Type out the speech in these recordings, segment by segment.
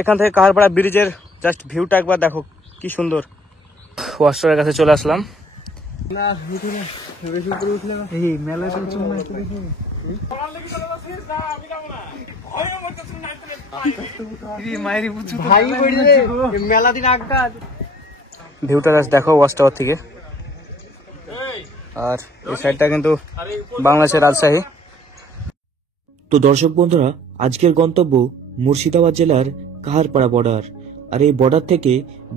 এখান থেকে কাহারপাড়া ব্রিজের জাস্ট ভিউটা একবার দেখো কি সুন্দর। ওয়াশটারের কাছে চলে আসলাম। ভিউটা জাস্ট দেখো ওয়াচ টাওয়ার থেকে। আর এই সাইডটা কিন্তু বাংলাদেশের রাজশাহী। তো দর্শক বন্ধুরা, আজকের গন্তব্য মুর্শিদাবাদ জেলার কাহারপাড়া বর্ডার। আর এই বর্ডার থেকে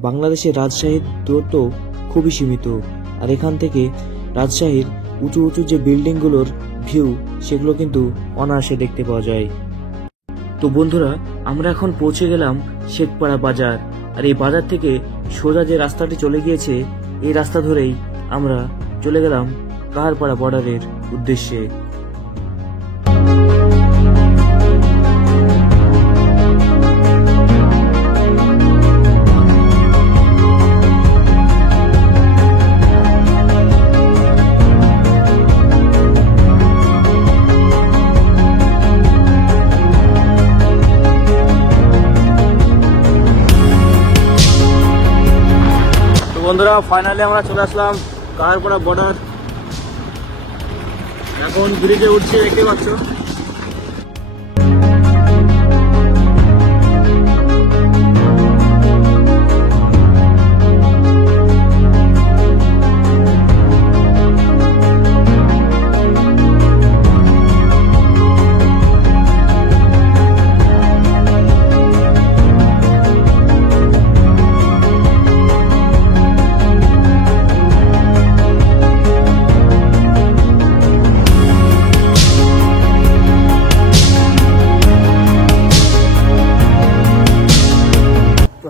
বাংলাদেশের রাজশাহীর দূরত্ব খুবই সীমিত। আর এখান থেকে রাজশাহীর উঁচু উঁচু যে বিল্ডিংগুলোর ভিউ, সেগুলো কিন্তু অনায়াসে দেখতে পাওয়া যায়। তো বন্ধুরা, আমরা এখন পৌঁছে গেলাম শেখপাড়া বাজার। আর এই বাজার থেকে সোজা যে রাস্তাটি চলে গিয়েছে, এই রাস্তা ধরেই আমরা চলে গেলাম কাহারপাড়া বর্ডারের উদ্দেশ্যে। বন্ধুরা, ফাইনালি আমরা চলে আসলাম কাহারপাড়া বর্ডার। এখন ব্রিজে উঠছি, দেখতে পাচ্ছ।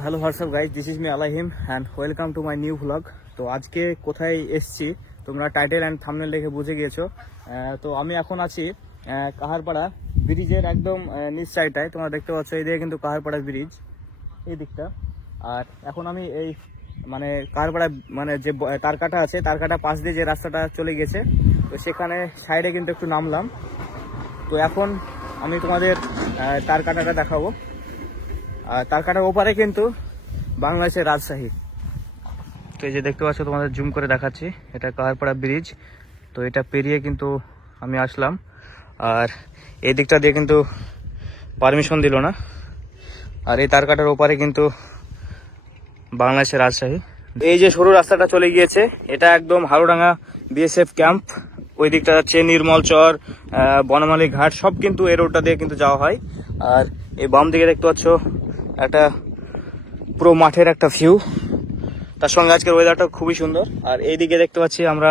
Hello WhatsApp guys, this is me আলাহিম and welcome to my new vlog. তো আজকে কোথায় এসছি তোমরা টাইটেল অ্যান্ড থাম্বনেল দেখে বুঝে গিয়েছো। তো আমি এখন আছি কাহারপাড়া ব্রিজের একদম নিচ সাইডটায়। তোমরা দেখতে পাচ্ছ এই দিকে কিন্তু কাহারপাড়া ব্রিজ, এই দিকটা। আর এখন আমি এই মানে কাহারপাড়া মানে যে তারকাটা আছে, তারকাটা পাশ দিয়ে যে রাস্তাটা চলে গেছে, তো সেখানে সাইডে কিন্তু একটু নামলাম। তো এখন আমি তোমাদের তারকাটাটা দেখাবো। আর তার কাটার ওপারে কিন্তু বাংলাদেশের রাজশাহী। তো এই যে দেখতে পাচ্ছ, তোমাদের জুম করে দেখাচ্ছি, এটা কাহারপাড়া ব্রিজ। তো এটা পেরিয়ে কিন্তু আমি আসলাম। আর এই দিকটা দিয়ে কিন্তু পারমিশন দিল না। আর এই তার কাটার ওপারে কিন্তু বাংলাদেশের রাজশাহী। এই যে সরু রাস্তাটা চলে গিয়েছে, এটা একদম হারোডাঙ্গা বিএসএফ ক্যাম্প। ওই দিকটা যাচ্ছে নির্মলচর, বনমালী ঘাট, সব কিন্তু এই রোডটা দিয়ে কিন্তু যাওয়া হয়। আর এই বাম দিকে দেখতে পাচ্ছ একটা পুরো মাঠের একটা ভিউ, তার সঙ্গে আজকের ওয়েদারটা খুবই সুন্দর। আর এইদিকে দেখতে পাচ্ছি আমরা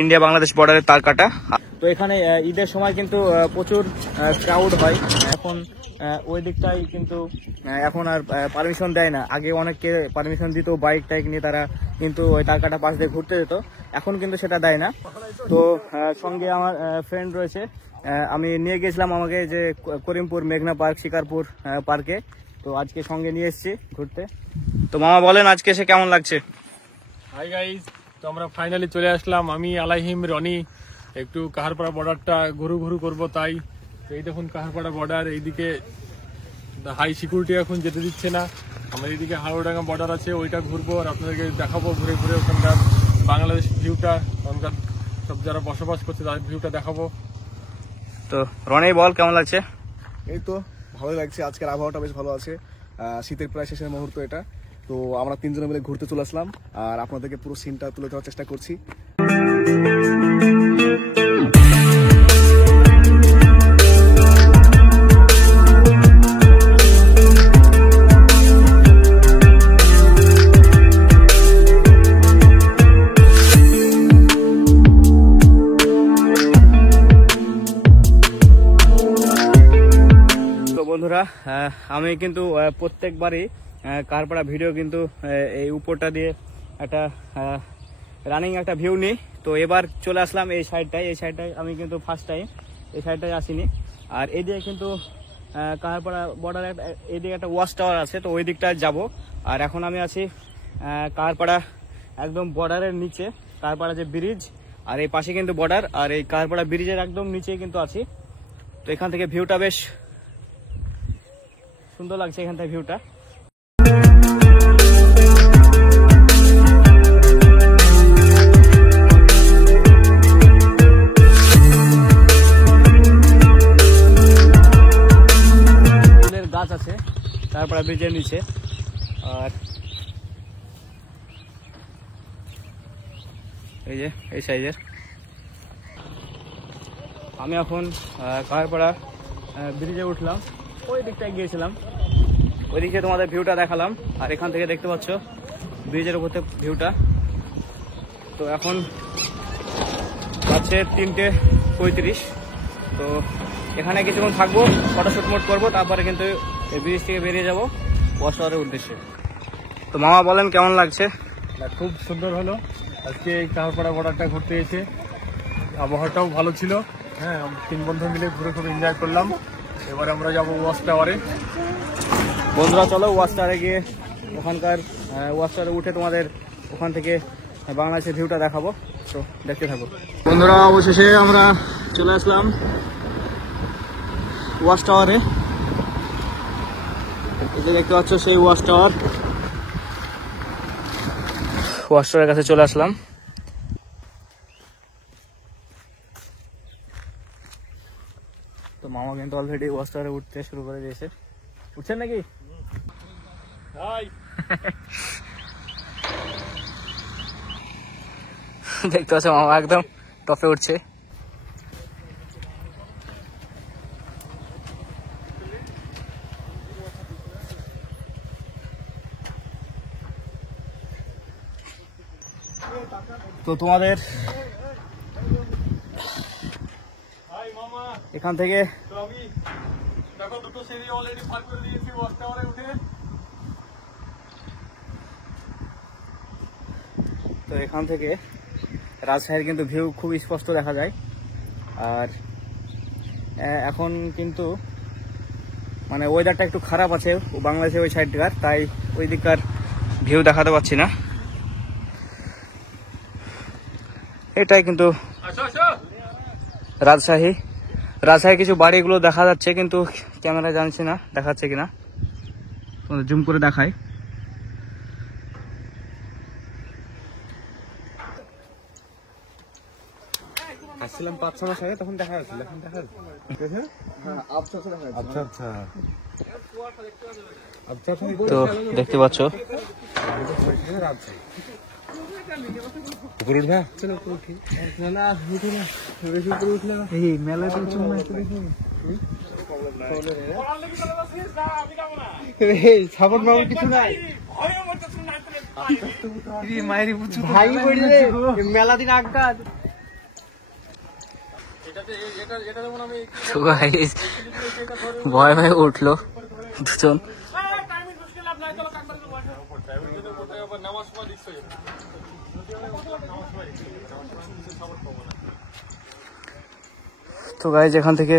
ইন্ডিয়া বাংলাদেশ বর্ডারের তারকাটা। তো এখানে ঈদের সময় কিন্তু প্রচুর ক্রাউড হয়। এখন ওই দিকটাই কিন্তু এখন আর পারমিশন দেয় না। আগে অনেককে পারমিশন দিত, বাইক টাইক নিয়ে তারা কিন্তু ওই তারকাটা পাশ দিয়ে ঘুরতে যেত, এখন কিন্তু সেটা দেয় না। তো সঙ্গে আমার ফ্রেন্ড রয়েছে, আমি নিয়ে গেছিলাম আমাকে যে করিমপুর মেঘনা পার্ক, শিকারপুর পার্কে। তো আজকে সঙ্গে নিয়ে এসেছি ঘুরতে। তো মামা বলেন আজকে এসে কেমন লাগছে? হাই গাইজ, তো আমরা ফাইনালি চলে আসলাম। আমি আলাহিম, রনি একটু কাহারপাড়া বর্ডারটা ঘুরু ঘুরু করবো, তাই এই দেখুন কাহারপাড়া বর্ডার। এইদিকে হাই সিকিউরিটি এখন যেতে দিচ্ছে না। আমার এইদিকে হাওড়াঙ্গা বর্ডার আছে, ওইটা ঘুরবো আর আপনাদেরকে দেখাবো ঘুরে ঘুরে ওখানকার বাংলাদেশ ভিউটা, ওখানকার সব যারা বসবাস করছে তাদের ভিউটা দেখাবো। তো রনি বল কেমন লাগছে? এই তো ভালোই লাগছে, আজকের আবহাওয়াটা বেশ ভালো আছে। শীতের প্রায় শেষের মুহূর্ত এটা। তো আমরা তিনজনে মিলে ঘুরতে চলে আসলাম আর আপনাদেরকে পুরো সিনটা তুলে ধরার চেষ্টা করছি। বন্ধুরা, আমি কিন্তু প্রত্যেকবারই কাহারপাড়া ভিডিও কিন্তু এই উপরটা দিয়ে একটা রানিং একটা ভিউ নিই। তো এবার চলে আসলাম এই সাইডটায় আমি কিন্তু ফার্স্ট টাইম এই সাইডটায় আসিনি। আর এইদিকে কিন্তু কাহারপাড়া বর্ডারে এইদিকে একটা ওয়াচ টাওয়ার আছে, তো ওই দিকটায় যাব। আর এখন আমি আছি কাহারপাড়া একদম বর্ডারের নিচে, কাহারপাড়া যে ব্রিজ, আর এই পাশে কিন্তু বর্ডার। আর এই কাহারপাড়া ব্রিজের একদম নিচে কিন্তু আছি। তো এখান থেকে ভিউটা বেশ সুন্দর লাগছে এখান থেকে ভিউটা। ফুলের গাছ আছে তারপরে ব্রিজের নিচে। আর এই যে এই সাইজের। আমি এখন কাহারপাড়া ব্রিজে উঠলাম, ওই দিকটায় গিয়েছিলাম, ওই দিকে তোমাদের ভিউটা দেখালাম। আর এখান থেকে দেখতে পাচ্ছ ব্রিজের উপর ভিউটা। তো এখন বাজছে 3:35। তো এখানে কিছুক্ষণ থাকবো, ফটোশুট মোট করবো, তারপরে কিন্তু এই ব্রিজ থেকে বেরিয়ে যাবো ওয়াচ টাওয়ারের উদ্দেশ্যে। তো মামা বলেন কেমন লাগছে? না, খুব সুন্দর হলো আজকে এই কাহারপাড়া বর্ডারটা ঘুরতে এসে। আবহাওয়াটাও ভালো ছিল। হ্যাঁ, 3 বন্ধু মিলে ঘুরে খুব এনজয় করলাম। এবারে আমরা যাবো ওয়াচ টাওয়ারে। বন্ধুরা চলো ওয়াচ টাওয়ারে গিয়ে ওখানকার ওয়াচ টাওয়ারে উঠে তোমাদের ওখান থেকে বাংলাদেশের ভিউটা দেখাবো। তো দেখতে থাকো বন্ধুরা। অবশেষে আমরা চলে আসলাম ওয়াচ টাওয়ারে। এই যে দেখতে পাচ্ছ সেই ওয়াচ টাওয়ার। ওয়াচ টাওয়ারের কাছে চলে আসলাম। তো মামা কিন্তু অলরেডি ওয়াচ টাওয়ারে উঠতে শুরু করে দিয়েছে। উঠছেন নাকি? দেখতে পাচ্ছ মামা একদম টপে উঠছে। তো তোমাদের এখান থেকে আমি দেখো 2টো সিঁড়ি অলরেডি পার করে দিয়েছি ওয়াচ টাওয়ারে উঠে। তো এখান থেকে রাজশাহীর কিন্তু ভিউ খুব স্পষ্ট দেখা যায়। আর এখন কিন্তু মানে ওয়েদারটা একটু খারাপ আছে বাংলাদেশের ওই সাইডকার, তাই ওই দিককার ভিউ দেখাতে পাচ্ছি না। এটাই কিন্তু রাজশাহী কিছু বাড়িগুলো দেখা যাচ্ছে, কিন্তু ক্যামেরা জানছি না দেখাচ্ছে কিনা। জুম করে দেখাই। আসছিলাম 5-6 মাস আগে, তখন দেখা যাচ্ছিল, এখন দেখা যাচ্ছে। আচ্ছা আচ্ছা আচ্ছা। তো দেখতে পাচ্ছ উপরে উঠবে? এই মেলায় তো সাপোর্ট মামুর কিছু নাই ভাই, মেলা দিন আগকার। ভয় ভয়ে উঠলো দুজন। তো গাইজ এখান থেকে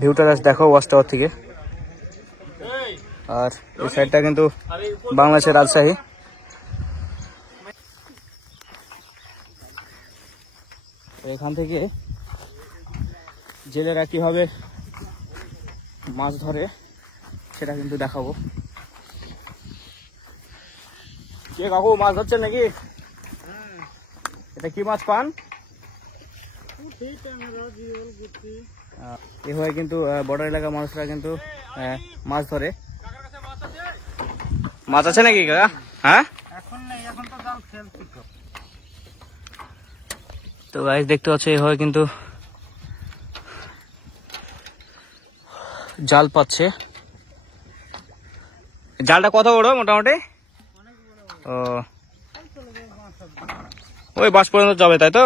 ভিউটা দেখো ওয়াচ টাওয়ার থেকে। আর এই সাইডটা কিন্তু বাংলাদেশের রাজশাহী। এখান থেকে জেলেরা কিভাবে মাছ ধরে সেটা কিন্তু দেখাবো। কে কাকু মাছ ধরছেন নাকি? এটা কি মাছ পান? এভাবে কিন্তু বর্ডার এলাকার মানুষরা কিন্তু মাছ ধরে। মাছ আছে নাকি কাকা? হ্যাঁ, তো গাইস দেখতে পাচ্ছ এভাবে কিন্তু জাল পাচ্ছে। জালটা কত বড় মোটামুটি? ও, ওই বাস পর্যন্ত যাবে তাই তো?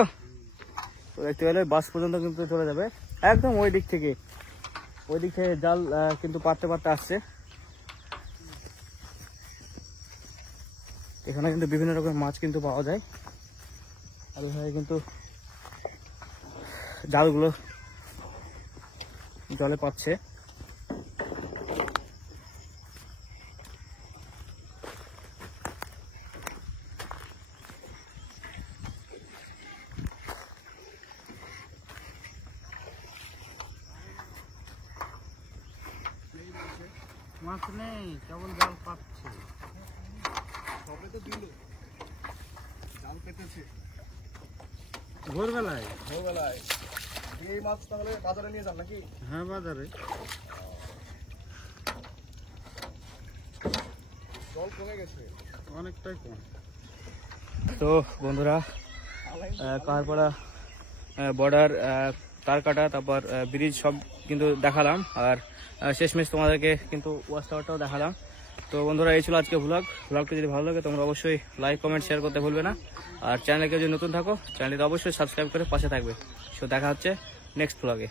দেখতে পেলে বাস পর্যন্ত কিন্তু চলে যাবে একদম ওই দিক থেকে জাল কিন্তু পাততে পাততে আসছে। এখানে কিন্তু বিভিন্ন রকমের মাছ কিন্তু পাওয়া যায়। আর এখানে কিন্তু জালগুলো জলে পাচ্ছে। মাছ নেই, কেবল জাল পাচ্ছে। সবে তো দিল, জাল পেতেছে ভোরবেলায়? ভোরবেলায়। এই মাছ তাহলে বাজারে নিয়ে যান নাকি? হ্যাঁ, বাজারে। জল কমে গেছে অনেকটাই কম। তো বন্ধুরা, কাহারপাড়া বর্ডার, তার কাটা, তারপর ব্রিজ সব কিন্তু দেখালাম, আর শেষমেশ তোমাদেরকে কিন্তু ওয়াচ টাওয়ারটাও দেখালাম। তো বন্ধুরা, এই ছিল আজকে ভ্লগটি যদি ভালো লাগে তোমরা অবশ্যই লাইক, কমেন্ট, শেয়ার করতে ভুলবে না। আর চ্যানেলকে যদি নতুন থাকো চ্যানেলটি অবশ্যই সাবস্ক্রাইব করে পাশে থাকবে। সো দেখা হচ্ছে নেক্সট ভ্লগে।